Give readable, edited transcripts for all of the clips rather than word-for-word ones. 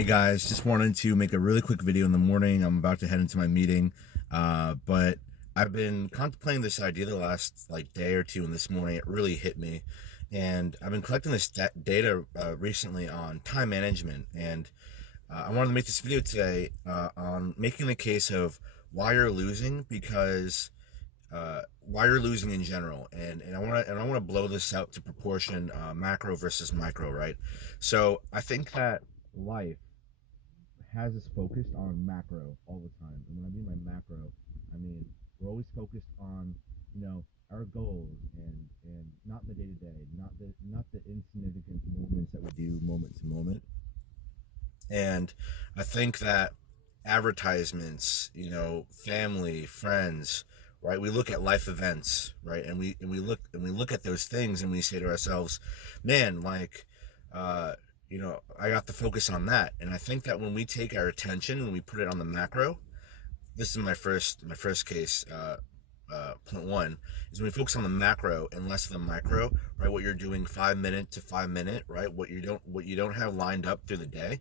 Hey guys, just wanted to make a really quick video in the morning. I'm about to head into my meeting, but I've been contemplating this idea the last day or two, and this morning it really hit me. And I've been collecting this data recently on time management, and I wanted to make this video today on making the case of why you're losing, because why you're losing in general, and I want to blow this out to proportion, macro versus micro, right? So I think that life has us focused on macro all the time. And when I mean by macro, I mean we're always focused on, our goals and not the day to day, not the insignificant movements that we do moment to moment. And I think that advertisements, family, friends, right? We look at life events, right? And we look at those things and we say to ourselves, man, I got to focus on that. And I think that when we take our attention and we put it on the macro, this is my first case, point one, is when we focus on the macro and less of the micro, right? What you're doing 5 minute to 5 minute, right? What you don't have lined up through the day,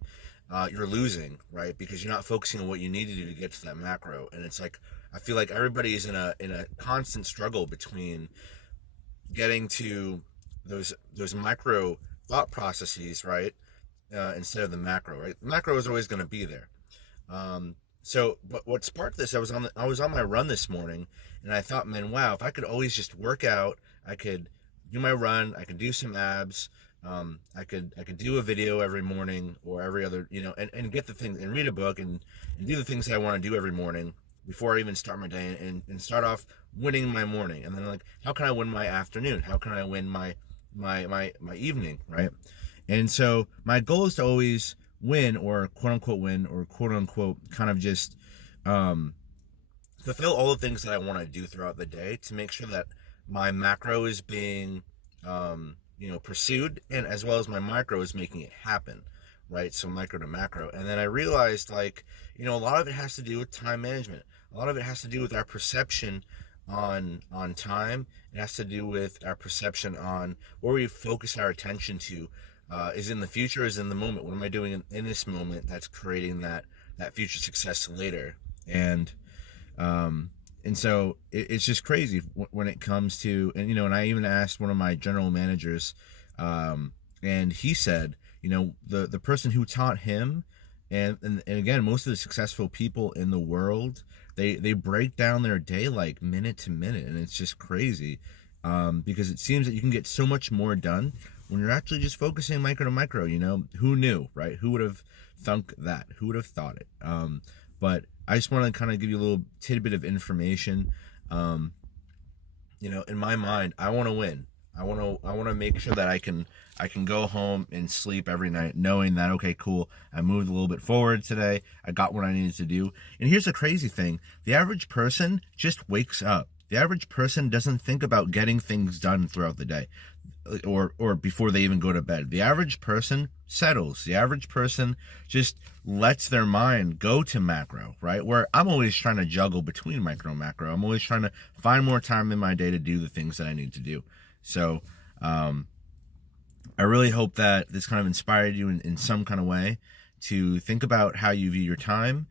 you're losing, right? Because you're not focusing on what you need to do to get to that macro. And it's like, I feel like everybody is in a constant struggle between getting to those micro thought processes, right? Instead of the macro, right? The macro is always going to be there. But what sparked this? I was on my run this morning, and I thought, man, wow, if I could always just work out, I could do my run, I could do some abs, I could do a video every morning or every other, and get the things and read a book and do the things that I want to do every morning before I even start my day, and start off winning my morning. And then how can I win my afternoon? How can I win my evening, right? And so my goal is to always win, or quote unquote kind of just fulfill all the things that I want to do throughout the day, to make sure that my macro is being pursued, and as well as my micro is making it happen, right? So micro to macro. And then I realized a lot of it has to do with time management. A lot of it has to do with our perception on time. It has to do with our perception on where we focus our attention to. Is in the future, is in the moment. What am I doing in this moment that's creating that future success later? And so it's just crazy when it comes to, and I even asked one of my general managers, and he said, the person who taught him, and again, most of the successful people in the world, they break down their day like minute to minute, and it's just crazy, because it seems that you can get so much more done when you're actually just focusing micro to micro. Who knew, right? Who would have thunk that? Who would have thought it? But I just want to kind of give you a little tidbit of information. In my mind, I want to win. I want to make sure that I can go home and sleep every night knowing that, okay, cool, I moved a little bit forward today. I got what I needed to do. And here's the crazy thing. The average person just wakes up. The average person doesn't think about getting things done throughout the day, or before they even go to bed. The average person settles. The average person just lets their mind go to macro, right? Where I'm always trying to juggle between micro and macro. I'm always trying to find more time in my day to do the things that I need to do. So I really hope that this kind of inspired you in some kind of way to think about how you view your time,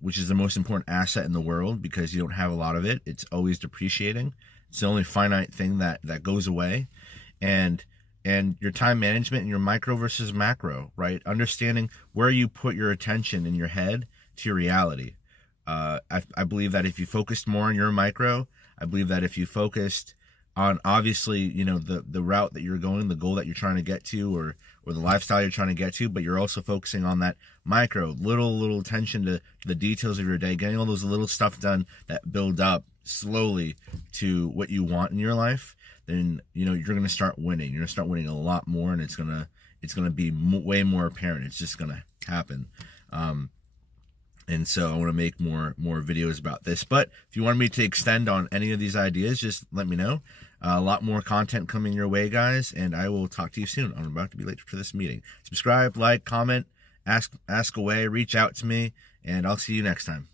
which is the most important asset in the world, because you don't have a lot of it. It's always depreciating. It's the only finite thing that goes away. And your time management and your micro versus macro, right? Understanding where you put your attention in your head to your reality. I believe that if you focused more on your micro, I believe that if you focused on, obviously, the route that you're going, the goal that you're trying to get to, or the lifestyle you're trying to get to, but you're also focusing on that micro, little attention to the details of your day, getting all those little stuff done that build up slowly to what you want in your life, then you're going to start winning. You're going to start winning a lot more, and it's going to be way more apparent. It's just going to happen. And so I want to make more videos about this. But if you want me to extend on any of these ideas, just let me know. A lot more content coming your way, guys, and I will talk to you soon. I'm about to be late for this meeting. Subscribe, like, comment, ask away, reach out to me, and I'll see you next time.